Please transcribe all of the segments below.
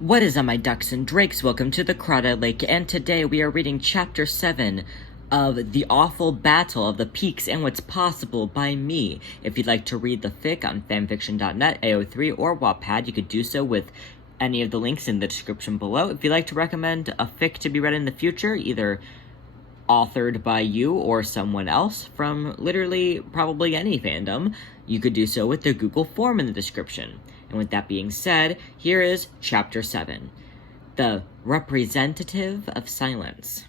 What is up, my ducks and drakes? Welcome to the Crowded Lake, and today we are reading Chapter 7 of The Awful Battle of the Pekes and What's Possible by me. If you'd like to read the fic on fanfiction.net, AO3, or Wattpad, you could do so with any of the links in the description below. If you'd like to recommend a fic to be read in the future, either authored by you or someone else from literally probably any fandom, you could do so with the Google form in the description. And with that being said, here is Chapter 7, The Representative of Silence.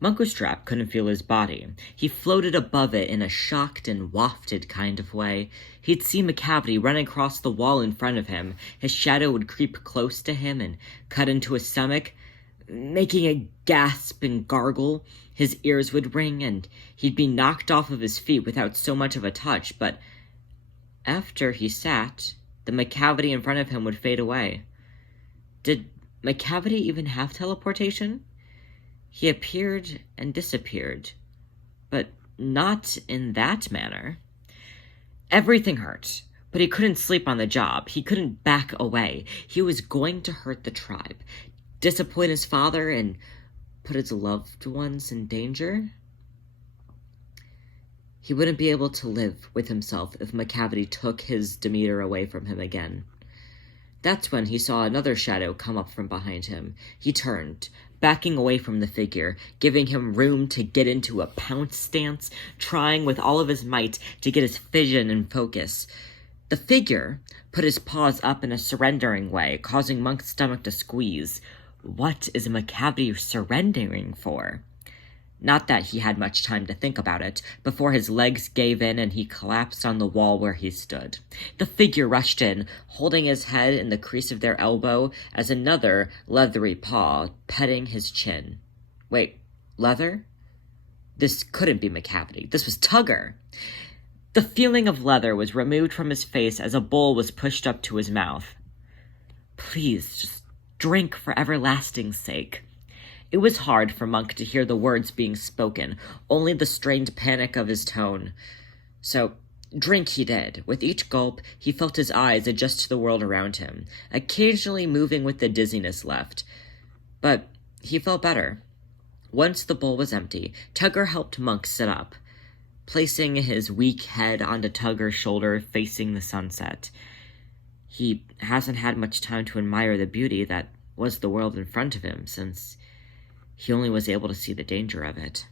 Munkustrap couldn't feel his body. He floated above it in a shocked and wafted kind of way. He'd see McCavity run across the wall in front of him. His shadow would creep close to him and cut into his stomach, making a gasp and gargle. His ears would ring, and he'd be knocked off of his feet without so much of a touch, but after he sat, the McCavity in front of him would fade away. Did McCavity even have teleportation? He appeared and disappeared, but not in that manner. Everything hurt, but he couldn't sleep on the job. He couldn't back away. He was going to hurt the tribe, disappoint his father, and put his loved ones in danger. He wouldn't be able to live with himself if McCavity took his Demeter away from him again. That's when he saw another shadow come up from behind him. He turned, backing away from the figure, giving him room to get into a pounce stance, trying with all of his might to get his vision in focus. The figure put his paws up in a surrendering way, causing Monk's stomach to squeeze. What is McCavity surrendering for? Not that he had much time to think about it, before his legs gave in and he collapsed on the wall where he stood. The figure rushed in, holding his head in the crease of their elbow as another leathery paw petting his chin. Wait, leather? This couldn't be McCavity. This was Tugger. The feeling of leather was removed from his face as a bowl was pushed up to his mouth. Please, just drink for everlasting's sake. It was hard for Monk to hear the words being spoken, only the strained panic of his tone. So, drink he did. With each gulp, he felt his eyes adjust to the world around him, occasionally moving with the dizziness left. But he felt better. Once the bowl was empty, Tugger helped Monk sit up, placing his weak head onto Tugger's shoulder, facing the sunset. He hasn't had much time to admire the beauty that was the world in front of him, since he only was able to see the danger of it.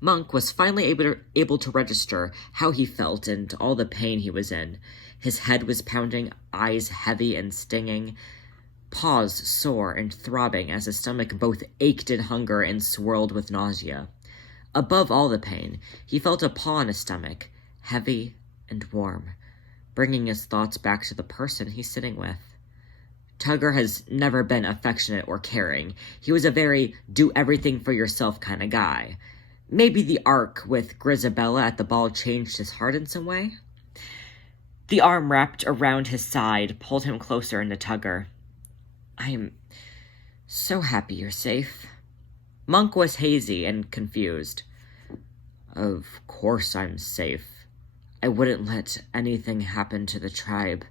Monk was finally able to register how he felt and all the pain he was in. His head was pounding, eyes heavy and stinging, paws sore and throbbing as his stomach both ached in hunger and swirled with nausea. Above all the pain, he felt a paw in his stomach, heavy and warm, bringing his thoughts back to the person he's sitting with. Tugger has never been affectionate or caring. He was a very do-everything-for-yourself kind of guy. Maybe the arc with Grisabella at the ball changed his heart in some way? The arm wrapped around his side pulled him closer into Tugger. I am so happy you're safe. Monk was hazy and confused. Of course I'm safe. I wouldn't let anything happen to the tribe.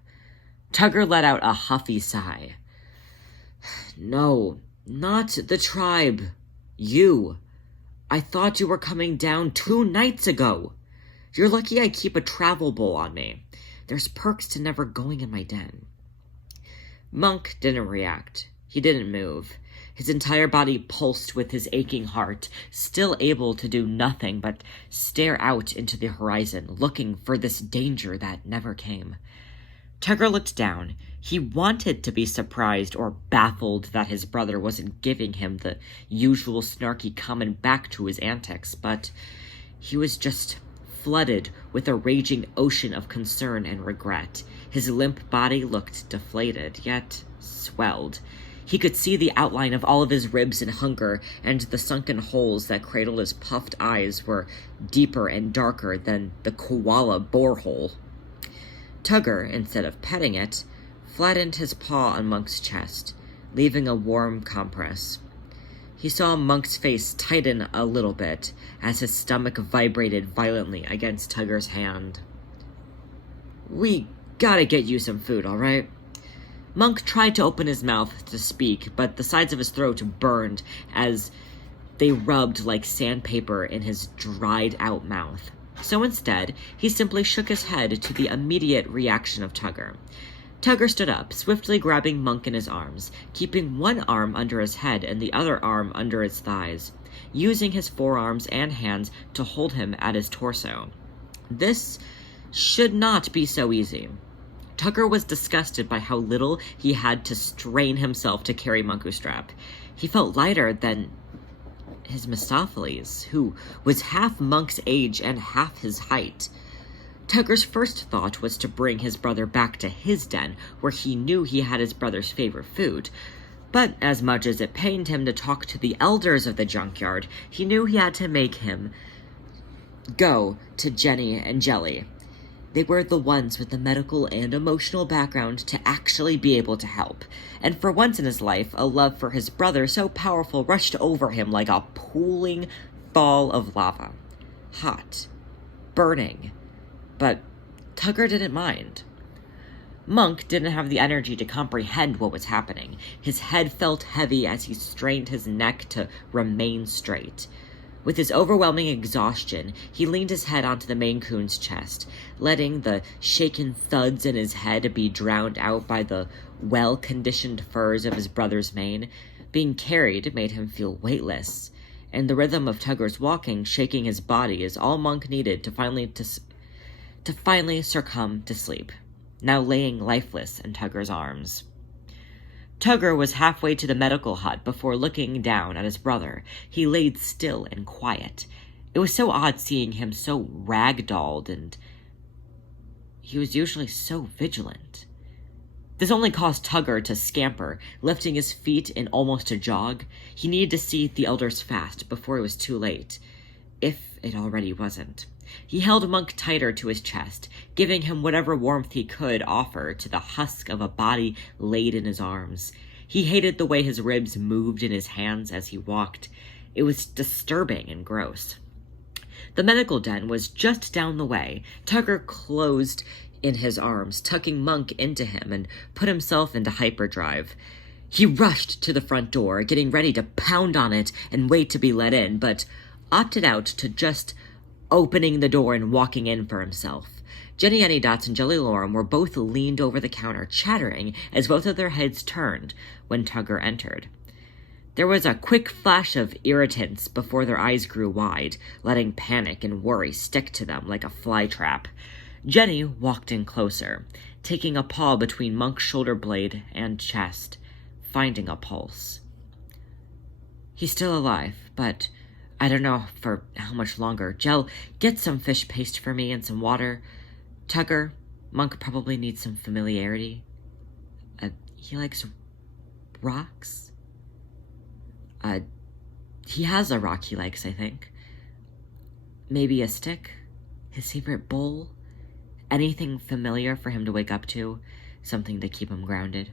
Tugger let out a huffy sigh. No, not the tribe. You. I thought you were coming down 2 nights ago. You're lucky I keep a travel bowl on me. There's perks to never going in my den. Monk didn't react. He didn't move. His entire body pulsed with his aching heart, still able to do nothing but stare out into the horizon, looking for this danger that never came. Tugger looked down. He wanted to be surprised or baffled that his brother wasn't giving him the usual snarky comment back to his antics, but he was just flooded with a raging ocean of concern and regret. His limp body looked deflated, yet swelled. He could see the outline of all of his ribs in hunger, and the sunken holes that cradled his puffed eyes were deeper and darker than the koala borehole. Tugger, instead of petting it, flattened his paw on Monk's chest, leaving a warm compress. He saw Monk's face tighten a little bit as his stomach vibrated violently against Tugger's hand. We gotta get you some food, all right? Monk tried to open his mouth to speak, but the sides of his throat burned as they rubbed like sandpaper in his dried-out mouth. So instead, he simply shook his head to the immediate reaction of Tugger. Tugger stood up, swiftly grabbing Monk in his arms, keeping one arm under his head and the other arm under his thighs, using his forearms and hands to hold him at his torso. This should not be so easy. Tugger was disgusted by how little he had to strain himself to carry Munkustrap. He felt lighter than his Mistopheles, who was half Monk's age and half his height. Tugger's first thought was to bring his brother back to his den, where he knew he had his brother's favorite food. But as much as it pained him to talk to the elders of the junkyard, he knew he had to make him go to Jenny and Jelly. They were the ones with the medical and emotional background to actually be able to help. And for once in his life, a love for his brother so powerful rushed over him like a pooling ball of lava. Hot. Burning. But Tugger didn't mind. Monk didn't have the energy to comprehend what was happening. His head felt heavy as he strained his neck to remain straight. With his overwhelming exhaustion, he leaned his head onto the Maine Coon's chest, letting the shaken thuds in his head be drowned out by the well-conditioned furs of his brother's mane. Being carried made him feel weightless, and the rhythm of Tugger's walking, shaking his body, is all Monk needed to finally succumb to sleep, now laying lifeless in Tugger's arms. Tugger was halfway to the medical hut before looking down at his brother. He laid still and quiet. It was so odd seeing him so ragdolled, and he was usually so vigilant. This only caused Tugger to scamper, lifting his feet in almost a jog. He needed to see the elders fast before it was too late, if it already wasn't. He held Monk tighter to his chest, giving him whatever warmth he could offer to the husk of a body laid in his arms. He hated the way his ribs moved in his hands as he walked. It was disturbing and gross. The medical den was just down the way. Tugger closed in his arms, tucking Monk into him, and put himself into hyperdrive. He rushed to the front door, getting ready to pound on it and wait to be let in, but opted out to just opening the door and walking in for himself. Jenny Anydots and Jelly Lorem were both leaned over the counter, chattering as both of their heads turned when Tugger entered. There was a quick flash of irritants before their eyes grew wide, letting panic and worry stick to them like a fly trap. Jenny walked in closer, taking a paw between Monk's shoulder blade and chest, finding a pulse. He's still alive, but I don't know for how much longer. Jell, get some fish paste for me and some water. Tugger, Monk probably needs some familiarity. He likes rocks. He has a rock he likes, I think. Maybe a stick? His favorite bowl? Anything familiar for him to wake up to? Something to keep him grounded.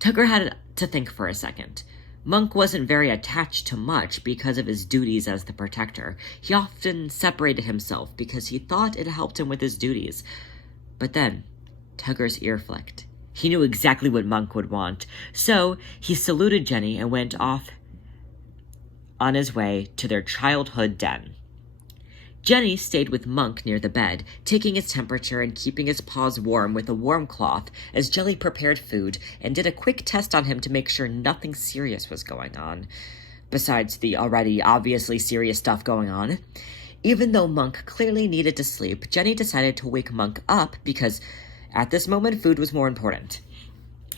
Tugger had to think for a second. Monk wasn't very attached to much because of his duties as the protector. He often separated himself because he thought it helped him with his duties. But then, Tugger's ear flicked. He knew exactly what Monk would want, so he saluted Jenny and went off on his way to their childhood den. Jenny stayed with Monk near the bed, taking his temperature and keeping his paws warm with a warm cloth as Jelly prepared food and did a quick test on him to make sure nothing serious was going on, besides the already obviously serious stuff going on. Even though Monk clearly needed to sleep, Jenny decided to wake Monk up because at this moment food was more important.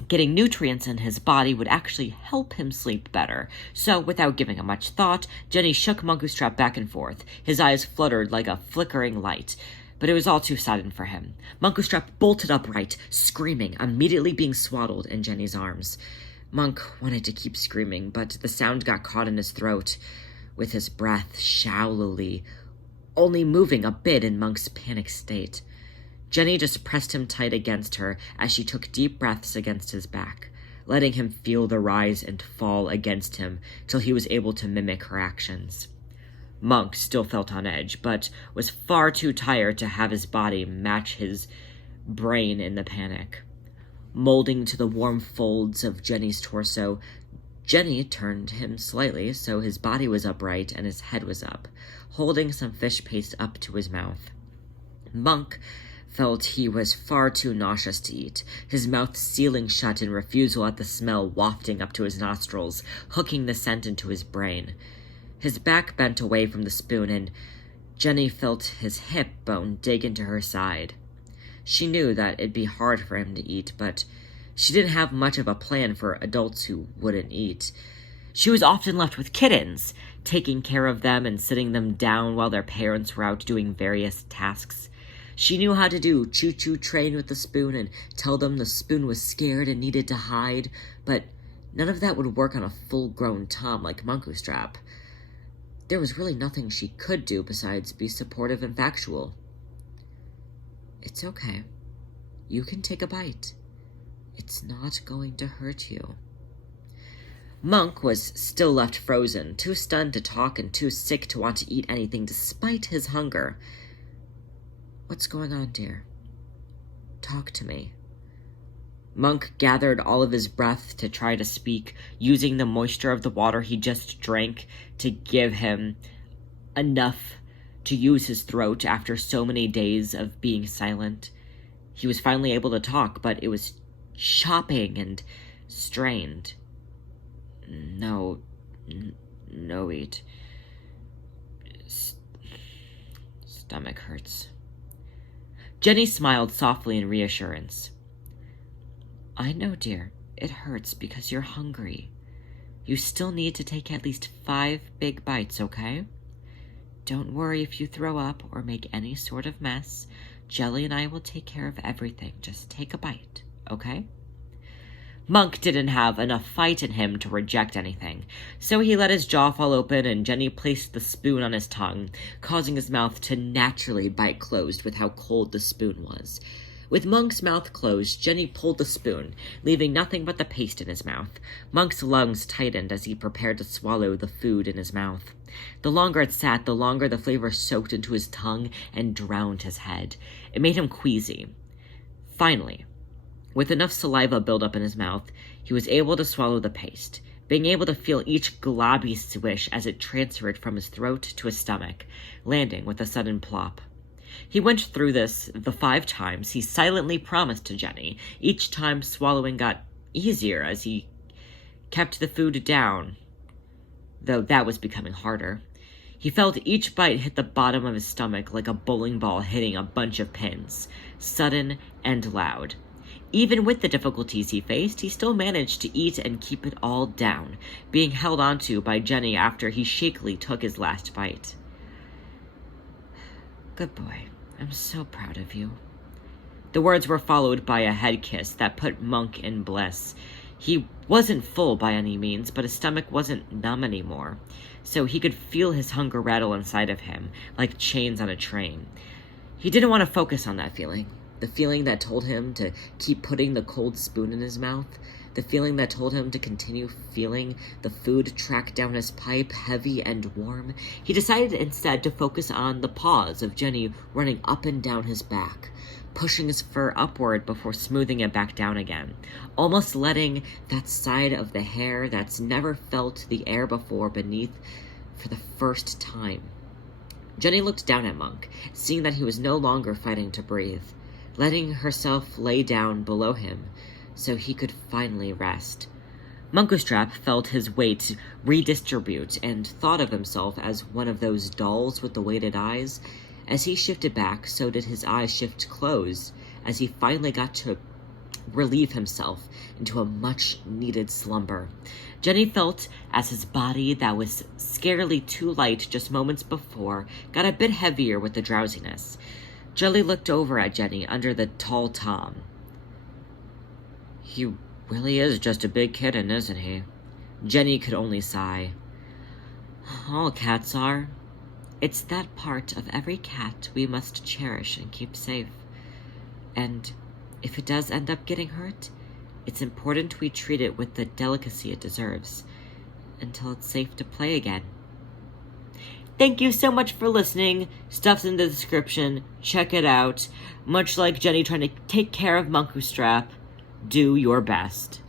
Getting nutrients in his body would actually help him sleep better. So, without giving him much thought, Jenny shook Munkustrap back and forth. His eyes fluttered like a flickering light. But it was all too sudden for him. Munkustrap bolted upright, screaming, immediately being swaddled in Jenny's arms. Monk wanted to keep screaming, but the sound got caught in his throat, with his breath shallowly, only moving a bit in Monk's panic state. Jenny just pressed him tight against her as she took deep breaths against his back, letting him feel the rise and fall against him till he was able to mimic her actions. Monk still felt on edge, but was far too tired to have his body match his brain in the panic. molding to the warm folds of Jenny's torso. Jenny turned him slightly so his body was upright and his head was up, holding some fish paste up to his mouth. Monk felt he was far too nauseous to eat, his mouth sealing shut in refusal at the smell wafting up to his nostrils, hooking the scent into his brain. His back bent away from the spoon, and Jenny felt his hip bone dig into her side. She knew that it'd be hard for him to eat, but she didn't have much of a plan for adults who wouldn't eat. She was often left with kittens, taking care of them and sitting them down while their parents were out doing various tasks. She knew how to do choo-choo train with the spoon and tell them the spoon was scared and needed to hide, but none of that would work on a full-grown Tom like Munkustrap. There was really nothing she could do besides be supportive and factual. "It's okay. You can take a bite. It's not going to hurt you." Monk was still left frozen, too stunned to talk and too sick to want to eat anything despite his hunger. "What's going on, dear? Talk to me." Monk gathered all of his breath to try to speak, using the moisture of the water he just drank to give him enough to use his throat after so many days of being silent. He was finally able to talk, but it was chopping and strained. No eat. Stomach hurts." Jenny smiled softly in reassurance. "I know, dear. It hurts because you're hungry. You still need to take at least 5 big bites, okay? Don't worry if you throw up or make any sort of mess. Jelly and I will take care of everything. Just take a bite, okay?" Monk didn't have enough fight in him to reject anything, so he let his jaw fall open and Jenny placed the spoon on his tongue, causing his mouth to naturally bite closed with how cold the spoon was. With Monk's mouth closed, Jenny pulled the spoon, leaving nothing but the paste in his mouth. Monk's lungs tightened as he prepared to swallow the food in his mouth. The longer it sat, the longer the flavor soaked into his tongue and drowned his head. It made him queasy. Finally, with enough saliva built up in his mouth, he was able to swallow the paste, being able to feel each globby swish as it transferred from his throat to his stomach, landing with a sudden plop. He went through this the 5 times he silently promised to Jenny. Each time swallowing got easier as he kept the food down, though that was becoming harder. He felt each bite hit the bottom of his stomach like a bowling ball hitting a bunch of pins, sudden and loud. Even with the difficulties he faced, he still managed to eat and keep it all down, being held onto by Jenny after he shakily took his last bite. "Good boy. I'm so proud of you." The words were followed by a head kiss that put Monk in bliss. He wasn't full by any means, but his stomach wasn't numb anymore, so he could feel his hunger rattle inside of him, like chains on a train. He didn't want to focus on that feeling. The feeling that told him to keep putting the cold spoon in his mouth. The feeling that told him to continue feeling the food track down his pipe, heavy and warm. He decided instead to focus on the paws of Jenny running up and down his back, pushing his fur upward before smoothing it back down again, almost letting that side of the hair that's never felt the air before beneath for the first time. Jenny looked down at Monk, seeing that he was no longer fighting to breathe, letting herself lay down below him so he could finally rest. Munkustrap felt his weight redistribute and thought of himself as one of those dolls with the weighted eyes. As he shifted back, so did his eyes shift closed as he finally got to relieve himself into a much-needed slumber. Jenny felt as his body, that was scarily too light just moments before, got a bit heavier with the drowsiness. Jelly looked over at Jenny under the tall Tom. "He really is just a big kitten, isn't he?" Jenny could only sigh. "All cats are. It's that part of every cat we must cherish and keep safe. And if it does end up getting hurt, it's important we treat it with the delicacy it deserves until it's safe to play again." Thank you so much for listening. Stuff's in the description. Check it out. Much like Jenny trying to take care of Munkustrap, Do your best.